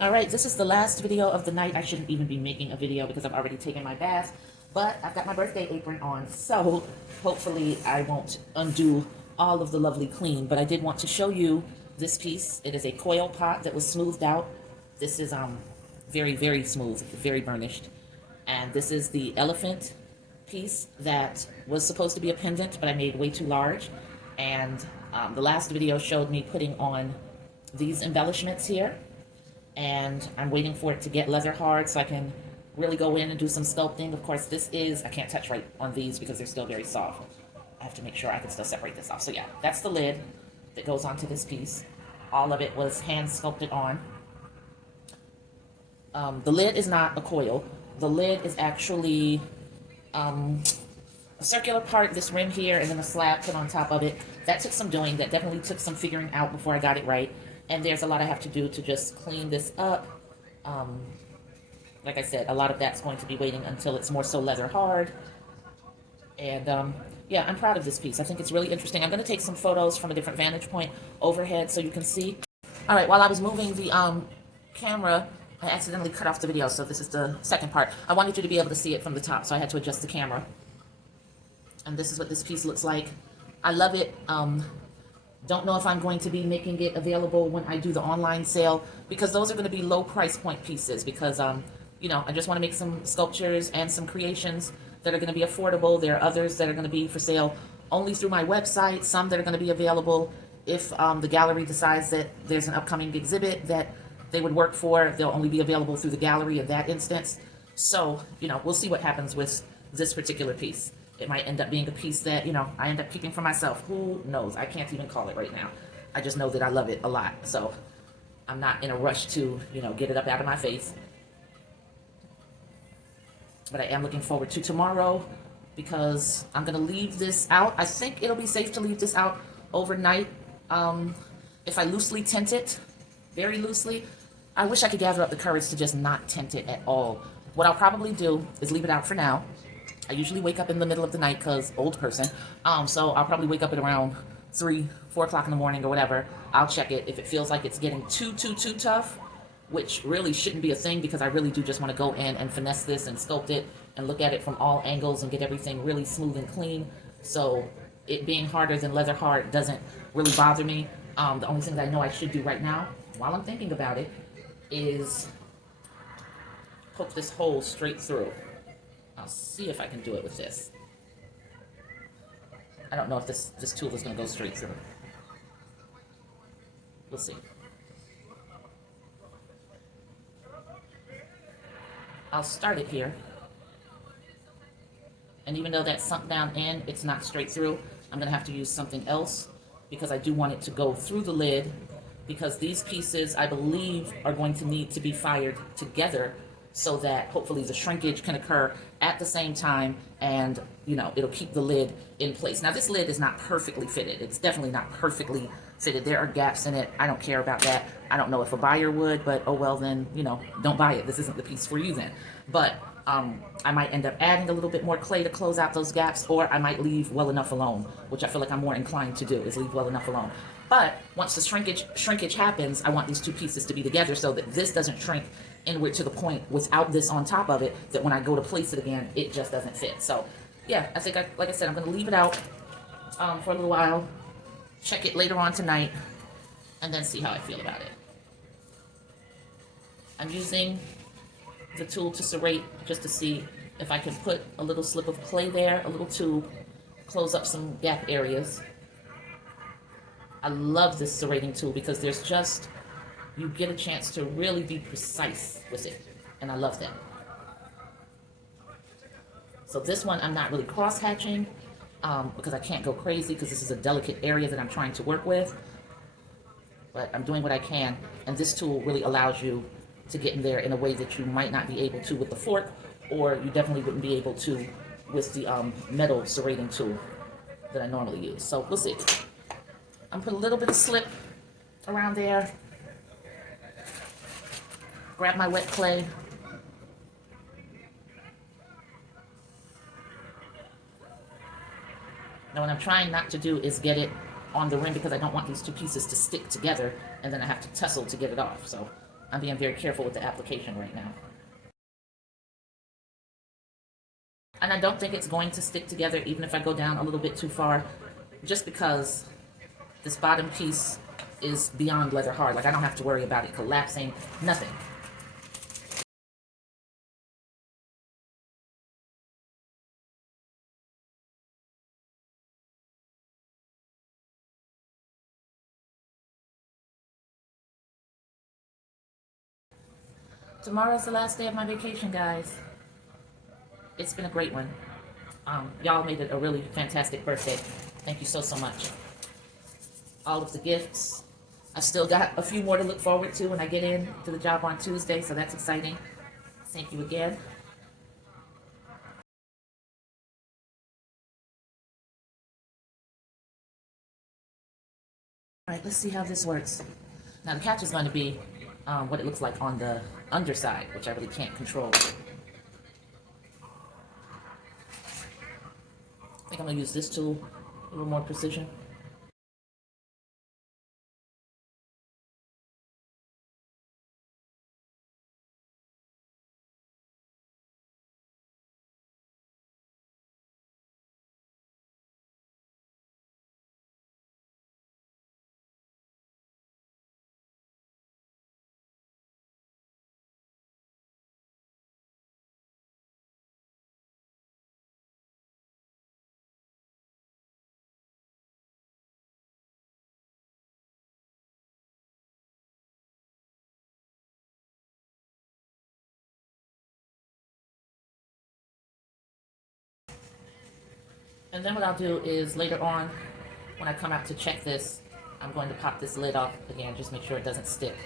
All right, this is the last video of the night. I shouldn't even be making a video because I've already taken my bath, but I've got my birthday apron on, so hopefully I won't undo all of the lovely clean. But I did want to show you this piece. It is a coil pot that was smoothed out. This is very, very smooth, very burnished. And this is the elephant piece that was supposed to be a pendant, but I made way too large. And the last video showed me putting on these embellishments here. And I'm waiting for it to get leather hard so I can really go in and do some sculpting. Of course, I can't touch right on these because they're still very soft. I have to make sure I can still separate this off. So yeah, that's the lid that goes onto this piece. All of it was hand sculpted on. The lid is not a coil. The lid is actually a circular part, this rim here, and then a slab put on top of it. That took some doing. That definitely took some figuring out before I got it right. And there's a lot I have to do to just clean this up. Like I said, a lot of that's going to be waiting until it's more so leather hard. And yeah, I'm proud of this piece. I think it's really interesting. I'm going to take some photos from a different vantage point overhead so you can see. All right, while I was moving the camera, I accidentally cut off the video, so this is the second part. I wanted you to be able to see it from the top, so I had to adjust the camera. And this is what this piece looks like. I love it. Don't know if I'm going to be making it available when I do the online sale, because those are going to be low price point pieces, because you know, I just want to make some sculptures and some creations that are going to be affordable. There are others that are going to be for sale only through my website, some that are going to be available if the gallery decides that there's an upcoming exhibit that they would work for. They'll only be available through the gallery in that instance. So, you know, we'll see what happens with this particular piece. It might end up being a piece that, you know, I end up keeping for myself. Who knows? I can't even call it right now. I just know that I love it a lot. So I'm not in a rush to, you know, get it up out of my face. But I am looking forward to tomorrow because I'm going to leave this out. I think it'll be safe to leave this out overnight. If I loosely tint it, very loosely, I wish I could gather up the courage to just not tint it at all. What I'll probably do is leave it out for now. I usually wake up in the middle of the night because old person. So I'll probably wake up at around 3, 4 o'clock in the morning or whatever. I'll check it. If it feels like it's getting too tough, which really shouldn't be a thing because I really do just want to go in and finesse this and sculpt it and look at it from all angles and get everything really smooth and clean. So it being harder than leather hard doesn't really bother me. The only thing that I know I should do right now, while I'm thinking about it, is poke this hole straight through. I'll see if I can do it with this. I don't know if this tool is going to go straight through. We'll see. I'll start it here. And even though that's sunk down in, it's not straight through, I'm going to have to use something else because I do want it to go through the lid, because these pieces, I believe, are going to need to be fired together so that hopefully the shrinkage can occur at the same time and, you know, it'll keep the lid in place. Now, this lid is not perfectly fitted. It's definitely not perfectly fitted. There are gaps in it. I don't care about that. I don't know if a buyer would, but oh well, then, you know, don't buy it. This isn't the piece for you then. But I might end up adding a little bit more clay to close out those gaps, or I might leave well enough alone, which I feel like I'm more inclined to do, is leave well enough alone. But once the shrinkage happens, I want these two pieces to be together so that this doesn't shrink inward to the point without this on top of it that when I go to place it again, it just doesn't fit. So yeah, I think, like I said, I'm going to leave it out for a little while, check it later on tonight, and then see how I feel about it. I'm using the tool to serrate just to see if I can put a little slip of clay there, a little tube, close up some gap areas. I love this serrating tool because there's just, you get a chance to really be precise with it, and I love that. So this one I'm not really cross-hatching because I can't go crazy because this is a delicate area that I'm trying to work with, but I'm doing what I can, and this tool really allows you to get in there in a way that you might not be able to with the fork, or you definitely wouldn't be able to with the metal serrating tool that I normally use. So we'll see. I'm putting a little bit of slip around there. Grab my wet clay. Now what I'm trying not to do is get it on the rim because I don't want these two pieces to stick together and then I have to tussle to get it off. So I'm being very careful with the application right now. And I don't think it's going to stick together even if I go down a little bit too far, just because this bottom piece is beyond leather hard. Like, I don't have to worry about it collapsing, nothing. Tomorrow's the last day of my vacation, guys. It's been a great one. Y'all made it a really fantastic birthday. Thank you so, so much. All of the gifts. I still got a few more to look forward to when I get in to the job on Tuesday, so that's exciting. Thank you again. All right, let's see how this works. Now the catch is going to be what it looks like on the underside, which I really can't control. I think I'm going to use this tool, a little more precision. And then what I'll do is later on, when I come out to check this, I'm going to pop this lid off again, just make sure it doesn't stick.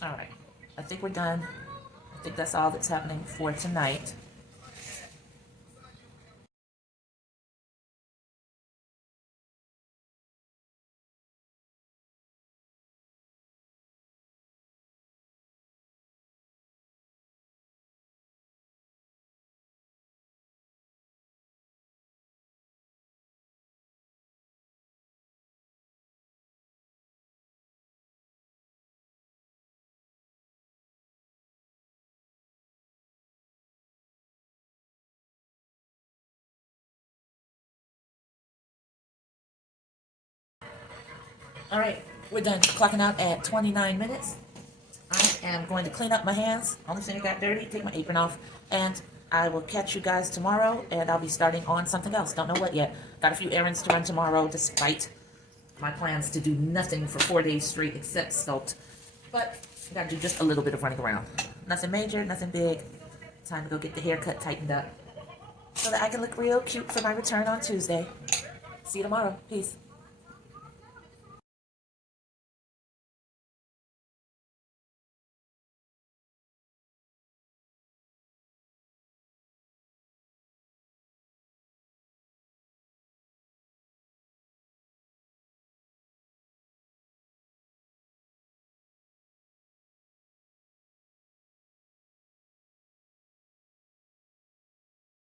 All right, I think we're done. I think that's all that's happening for tonight. All right, we're done. Clocking out at 29 minutes. I am going to clean up my hands. Only thing that got dirty, take my apron off, and I will catch you guys tomorrow, and I'll be starting on something else. Don't know what yet. Got a few errands to run tomorrow, despite my plans to do nothing for 4 days straight except sculpt. But I gotta do just a little bit of running around. Nothing major, nothing big. Time to go get the haircut tightened up so that I can look real cute for my return on Tuesday. See you tomorrow. Peace.